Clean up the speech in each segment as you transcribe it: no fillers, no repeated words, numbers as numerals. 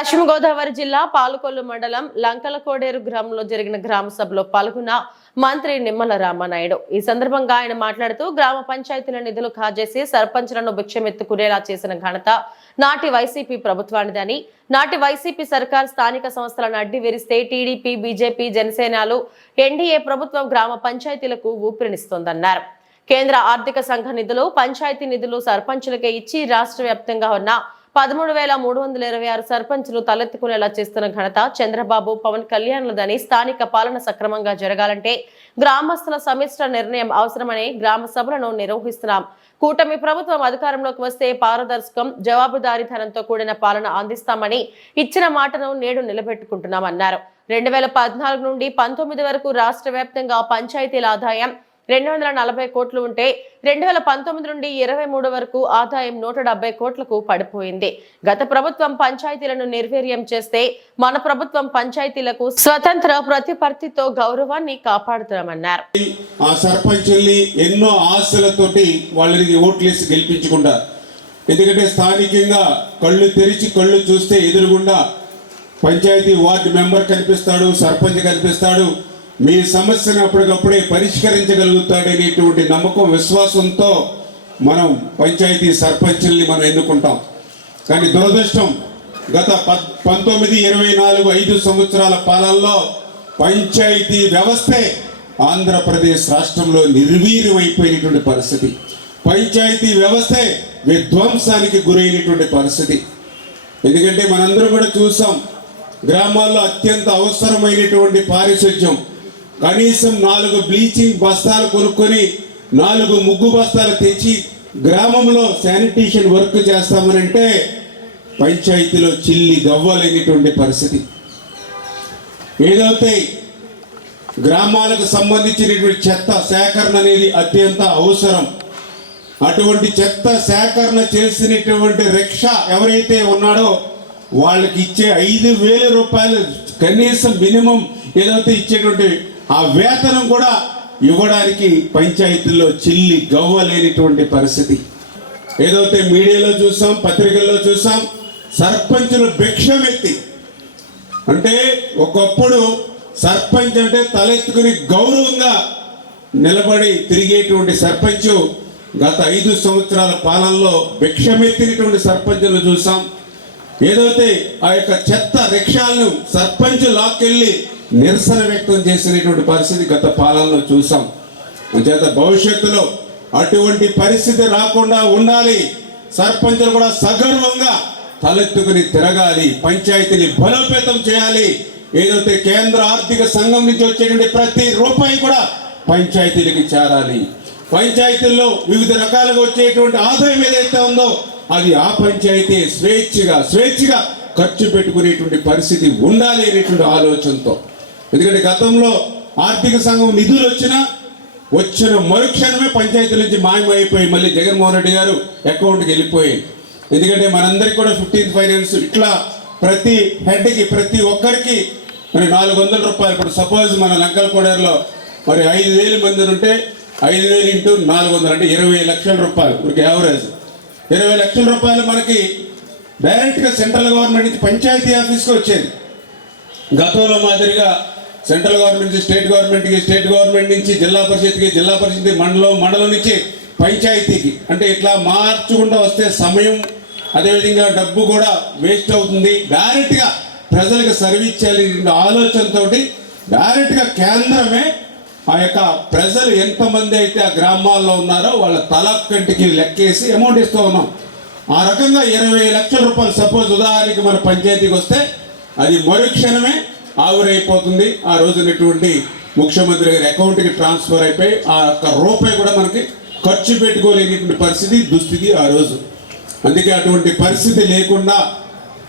పశ్చిమ గోదావరి జిల్లా పాలకొల్లు మండలం లంకలకోడేరు గ్రామంలో జరిగిన గ్రామ సభలో పాల్గొన్న మంత్రి నిమ్మల రామానాయుడు. ఈ సందర్భంగా ఆయన మాట్లాడుతూ గ్రామ పంచాయతీల నిధులు కాజేసి సర్పంచ్లను భిక్షమెత్తుకునేలా చేసిన ఘనత నాటి వైసీపీ ప్రభుత్వానిదని, నాటి వైసీపీ సర్కార్ స్థానిక సంస్థలను అడ్డి విరిస్తే టీడీపీ, బీజేపీ, జనసేనలు ఎన్డీఏ ప్రభుత్వం గ్రామ పంచాయతీలకు ఊపిరినిస్తోందన్నారు. కేంద్ర ఆర్థిక సంఘ నిధులు, పంచాయతీ నిధులు సర్పంచులకే ఇచ్చి రాష్ట్ర వ్యాప్తంగా ఉన్న 13,326 సర్పంచులు తలెత్తుకునేలా చేస్తున్న ఘనత చంద్రబాబు, పవన్ కళ్యాణ్లదని, స్థానిక పాలన సక్రమంగా జరగాలంటే గ్రామస్తుల సమిష్ట నిర్ణయం అవసరమని గ్రామ సభలను నిర్వహిస్తున్నాం. కూటమి ప్రభుత్వం అధికారంలోకి వస్తే పారదర్శకం, జవాబుదారీతనంతో కూడిన పాలన అందిస్తామని ఇచ్చిన మాటను నేడు నిలబెట్టుకుంటున్నామన్నారు. 2014 నుండి 19 వరకు రాష్ట్ర వ్యాప్తంగా పంచాయతీల ఆదాయం 240 కోట్లు ఉంటే 2019 నుండి 23 వరకు ఆదాయం 170 కోట్లకు పడిపోయింది. గత ప్రభుత్వం పంచాయతీలను నిర్వీర్యం చేస్తే మన ప్రభుత్వం పంచాయతీలకు స్వతంత్ర ప్రతిపత్తితో గౌరవాన్ని కాపాడుతామన్నారు. ఆ సర్పంచుల్ని ఎన్నో ఆశలతోటి వాళ్ళని ఓట్లేసి గెలిపించుకుంటారు. ఎందుకంటే స్థానికంగా కళ్ళు తెరిచి కళ్ళు చూస్తే ఎదురుగుండా పంచాయతీ వార్డు మెంబర్ కనిపిస్తాడు, సర్పంచ్ కనిపిస్తాడు. మీ సమస్యను అప్పటికప్పుడే పరిష్కరించగలుగుతాడనేటువంటి నమ్మకం, విశ్వాసంతో మనం పంచాయతీ సర్పంచుల్ని మనం ఎన్నుకుంటాం. కానీ దురదృష్టం, గత 19, 24, 5 సంవత్సరాల పాలనలో పంచాయతీ వ్యవస్థే ఆంధ్రప్రదేశ్ రాష్ట్రంలో నిర్వీర్యమైపోయినటువంటి పరిస్థితి. పంచాయతీ వ్యవస్థే విధ్వంసానికి గురైనటువంటి పరిస్థితి. ఎందుకంటే మనందరం కూడా చూసాం, గ్రామాల్లో అత్యంత అవసరమైనటువంటి పారిశుధ్యం, కనీసం 4 బ్లీచింగ్ బస్తాలు కొనుక్కొని 4 ముగ్గు బస్తాలు తెచ్చి గ్రామంలో శానిటేషన్ వర్క్ చేస్తామనంటే పంచాయతీలో చిల్లి గవ్వలేనిటువంటి పరిస్థితి. ఏదైతే గ్రామాలకు సంబంధించినటువంటి చెత్త సేకరణ అనేది అత్యంత అవసరం. అటువంటి చెత్త సేకరణ చేసినటువంటి రిక్షా ఎవరైతే ఉన్నాడో వాళ్ళకి ఇచ్చే 5,000 రూపాయలు కనీసం మినిమం ఏదైతే ఇచ్చేటువంటి ఆ వేతనం కూడా ఇవ్వడానికి పంచాయతీల్లో చిల్లి గవ్వలేనిటువంటి పరిస్థితి. ఏదైతే మీడియాలో చూసాం, పత్రికల్లో చూసాం, సర్పంచులు భిక్షమెత్తి, అంటే ఒకప్పుడు సర్పంచ్ అంటే తలెత్తుకుని గౌరవంగా నిలబడి తిరిగేటువంటి సర్పంచ్ గత 5 సంవత్సరాల పాలనలో భిక్షమెత్తినటువంటి సర్పంచులు చూసాం. ఏదైతే ఆ యొక్క చెత్త రిక్షాలను సర్పంచ్ లాక్కెళ్ళి నిరసన వ్యక్తం చేసినటువంటి పరిస్థితి గత పాలనలో చూసాం. అంచేత భవిష్యత్తులో అటువంటి పరిస్థితి రాకుండా ఉండాలి. సర్పంచులు కూడా సగర్వంగా తలెత్తుకుని తిరగాలి, పంచాయతీని బలోపేతం చేయాలి. ఏదైతే కేంద్ర ఆర్థిక సంఘం నుంచి వచ్చేటువంటి ప్రతి రూపాయి కూడా పంచాయతీలకి చేరాలి. పంచాయతీల్లో వివిధ రకాలుగా వచ్చేటువంటి ఆదాయం ఏదైతే ఉందో అది ఆ పంచాయతీ స్వేచ్ఛగా ఖర్చు పెట్టుకునేటువంటి పరిస్థితి ఉండాలి అనేటువంటి ఆలోచనతో. ఎందుకంటే గతంలో ఆర్థిక సంఘం నిధులు వచ్చిన మరుక్షణమే పంచాయతీల నుంచి మాయమైపోయి మళ్ళీ జగన్మోహన్ రెడ్డి గారు అకౌంట్కి వెళ్ళిపోయి. ఎందుకంటే మనందరికీ కూడా 15th ఫైనాన్స్ ఇట్లా ప్రతి హెడ్కి ప్రతి ఒక్కరికి మరి 400 రూపాయలు. ఇప్పుడు సపోజ్ మన లంకలకోడేరులో మరి 5,000 మంది ఉంటే 5,000 ఇంటూ 400 అంటే 20 లక్షల రూపాయలు. ఇప్పుడు యావరేజ్ 20 లక్షల రూపాయలు మనకి డైరెక్ట్గా సెంట్రల్ గవర్నమెంట్ నుంచి పంచాయతీ ఆఫీస్కి వచ్చేది. గతంలో మాదిరిగా సెంట్రల్ గవర్నమెంట్ నుంచి స్టేట్ గవర్నమెంట్కి, స్టేట్ గవర్నమెంట్ నుంచి జిల్లా పరిషత్కి, జిల్లా పరిషత్ మండలం నుంచి పంచాయతీకి, అంటే ఇట్లా మార్చుకుంటూ వస్తే సమయం అదేవిధంగా డబ్బు కూడా వేస్ట్ అవుతుంది. డైరెక్ట్గా ప్రజలకు సర్వీస్ చేయాలి ఆలోచనతో డైరెక్ట్గా కేంద్రమే ఆ యొక్క ప్రజలు ఎంతమంది అయితే ఆ గ్రామాల్లో ఉన్నారో వాళ్ళ తలకంటికి లెక్కేసి అమౌంట్ ఇస్తూ ఉన్నాం. ఆ రకంగా 20 లక్షల రూపాయలు సపోజ్ ఉదాహరణకి మన పంచాయతీకి వస్తే అది మరుక్షణమే ఆవిరైపోతుంది. ఆ రోజునటువంటి ముఖ్యమంత్రి గారి అకౌంట్కి ట్రాన్స్ఫర్ అయిపోయి ఆ యొక్క రూపాయి కూడా మనకి ఖర్చు పెట్టుకోలేనటువంటి పరిస్థితి, దుస్థితి ఆ రోజు. అందుకే అటువంటి పరిస్థితి లేకుండా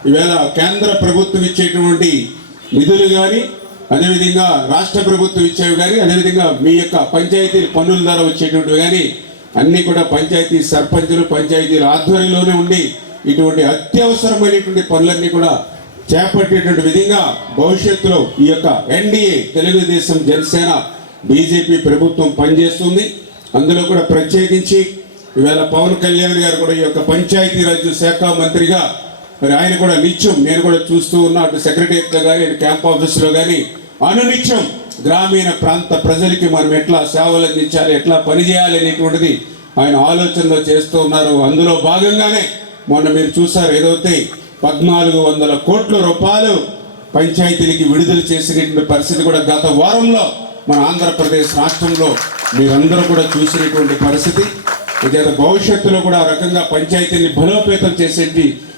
ఈవేళ కేంద్ర ప్రభుత్వం ఇచ్చేటువంటి నిధులు కానీ, అదేవిధంగా రాష్ట్ర ప్రభుత్వం ఇచ్చేవి కానీ, అదేవిధంగా మీ యొక్క పంచాయతీ పన్నుల ద్వారా వచ్చేటువంటివి కానీ అన్నీ కూడా పంచాయతీ సర్పంచులు పంచాయతీల ఆధ్వర్యంలోనే ఉండి ఇటువంటి అత్యవసరమైనటువంటి పనులన్నీ కూడా చేపట్టేటువంటి విధంగా భవిష్యత్తులో ఈ యొక్క ఎన్డీఏ తెలుగుదేశం, జనసేన, బీజేపీ ప్రభుత్వం పనిచేస్తుంది. అందులో కూడా ప్రత్యేకించి ఈవేళ పవన్ కళ్యాణ్ గారు కూడా ఈ యొక్క పంచాయతీరాజ్ శాఖ మంత్రిగా మరి ఆయన కూడా నిత్యం నేను కూడా చూస్తూ ఉన్నా, అటు సెక్రటరియట్లో కానీ అటు క్యాంప్ ఆఫీస్లో కానీ అనునిత్యం గ్రామీణ ప్రాంత ప్రజలకి మనం ఎట్లా సేవలు అందించాలి, ఎట్లా పనిచేయాలి అనేటువంటిది ఆయన ఆలోచనలో చేస్తూ ఉన్నారు. అందులో భాగంగానే మొన్న మీరు చూసారు, ఏదైతే 1400 కోట్ల రూపాయలు పంచాయతీలకి విడుదల చేసినటువంటి పరిస్థితి కూడా గత వారంలో మన ఆంధ్రప్రదేశ్ రాష్ట్రంలో మీరందరూ కూడా చూసినటువంటి పరిస్థితి. ఇక భవిష్యత్తులో కూడా ఆ రకంగా పంచాయతీని బలోపేతం చేసేటి